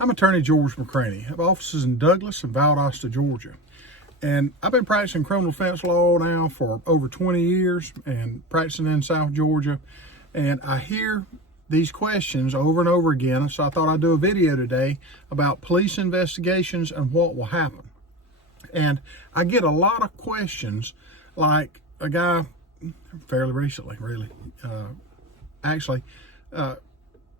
I'm attorney George McCranie. I have offices in Douglas and Valdosta, Georgia. And I've been practicing criminal defense law now for over 20 years and practicing in South Georgia. And I hear these questions over and over again. So I thought I'd do a video today about police investigations and what will happen. And I get a lot of questions, like a guy fairly recently,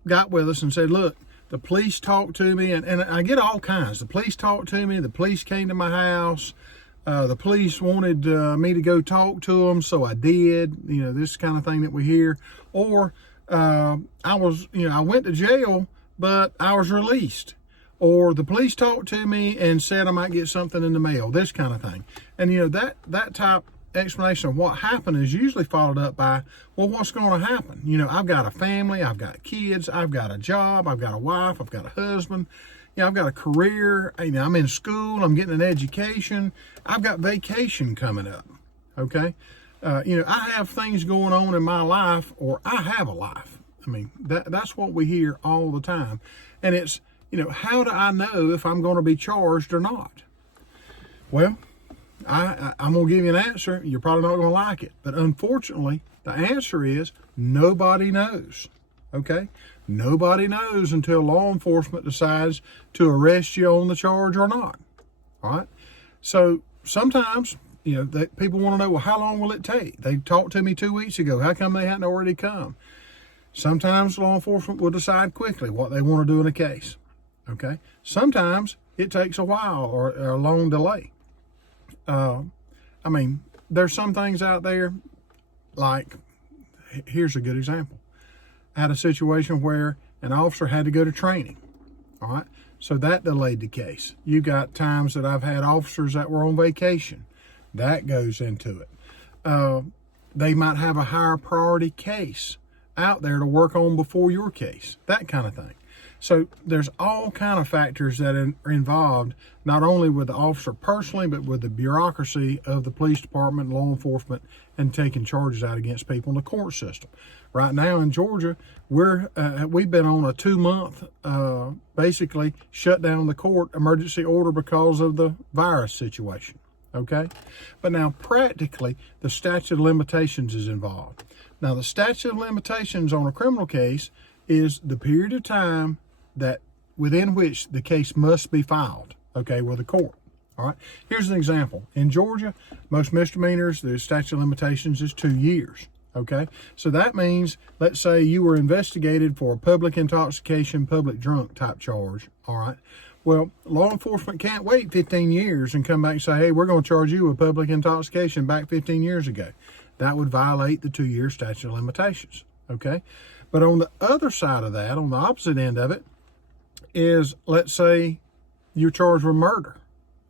got with us and said, look, the police talked to me, and I get all kinds. The police talked to me, the police came to my house, the police wanted me to go talk to them, so I did, this kind of thing that we hear. Or I went to jail, but I was released. Or the police talked to me and said I might get something in the mail, this kind of thing. And that type explanation of what happened is usually followed up by, well, what's going to happen? I've got a family, I've got kids, I've got a job, I've got a wife, I've got a husband, I've got a career, I'm in school, I'm getting an education, I've got vacation coming up, okay? I have things going on in my life, or I have a life. That's what we hear all the time. And it's, how do I know if I'm going to be charged or not? Well, I'm going to give you an answer. You're probably not going to like it. But unfortunately, the answer is nobody knows. Okay? Nobody knows until law enforcement decides to arrest you on the charge or not. All right? So sometimes, people want to know, well, how long will it take? They talked to me 2 weeks ago. How come they hadn't already come? Sometimes law enforcement will decide quickly what they want to do in a case. Okay? Sometimes it takes a while or a long delay. There's some things out there, like, here's a good example. I had a situation where an officer had to go to training, all right? So that delayed the case. You got times that I've had officers that were on vacation. That goes into it. They might have a higher priority case out there to work on before your case, that kind of thing. So there's all kind of factors that are involved, not only with the officer personally, but with the bureaucracy of the police department, law enforcement, and taking charges out against people in the court system. Right now in Georgia, we've been on a 2-month, basically shut down the court emergency order because of the virus situation. Okay? But now practically, the statute of limitations is involved. Now the statute of limitations on a criminal case is the period of time that within which the case must be filed, okay, with the court. All right. Here's an example. In Georgia, most misdemeanors, the statute of limitations is 2 years. Okay. So that means, let's say you were investigated for a public intoxication, public drunk type charge. All right. Well, law enforcement can't wait 15 years and come back and say, hey, we're going to charge you with public intoxication back 15 years ago. That would violate the 2-year statute of limitations. Okay. But on the other side of that, on the opposite end of it, is, let's say you're charged with murder,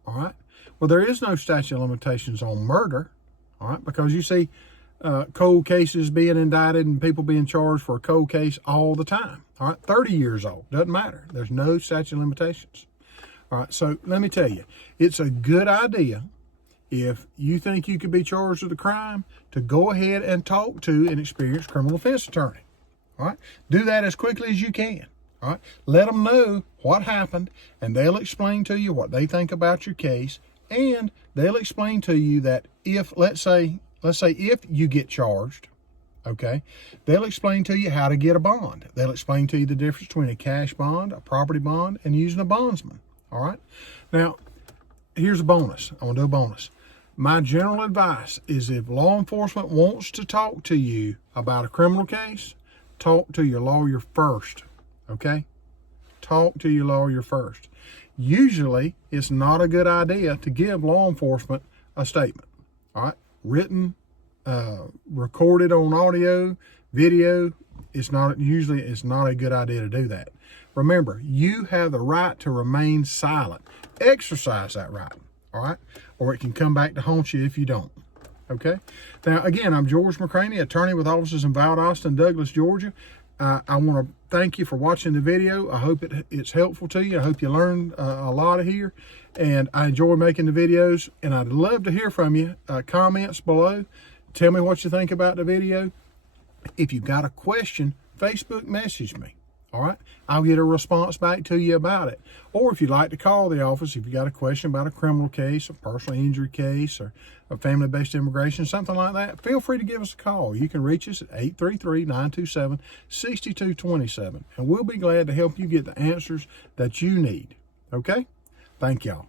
all right? Well, there is no statute of limitations on murder, all right? Because you see cold cases being indicted and people being charged for a cold case all the time, all right? 30 years old, doesn't matter. There's no statute of limitations, all right? So let me tell you, it's a good idea, if you think you could be charged with a crime, to go ahead and talk to an experienced criminal defense attorney. All right, do that as quickly as you can. All right, let them know what happened, and they'll explain to you what they think about your case, and they'll explain to you that if, let's say if you get charged, okay, they'll explain to you how to get a bond. They'll explain to you the difference between a cash bond, a property bond, and using a bondsman. All right, now here's a bonus. I want to do a bonus. My general advice is, if law enforcement wants to talk to you about a criminal case, talk to your lawyer first, okay? Talk to your lawyer first. Usually, it's not a good idea to give law enforcement a statement, all right? Written, recorded on audio, video, it's not a good idea to do that. Remember, you have the right to remain silent. Exercise that right, all right? Or it can come back to haunt you if you don't. Okay. Now, again, I'm George McCranie, attorney with offices in Valdosta and Douglas, Georgia. I want to thank you for watching the video. I hope it's helpful to you. I hope you learned a lot here. And I enjoy making the videos. And I'd love to hear from you. Comments below. Tell me what you think about the video. If you've got a question, Facebook message me. All right, I'll get a response back to you about it. Or if you'd like to call the office, if you got a question about a criminal case, a personal injury case, or a family-based immigration, something like that, feel free to give us a call. You can reach us at 833-927-6227, and we'll be glad to help you get the answers that you need. Okay? Thank y'all.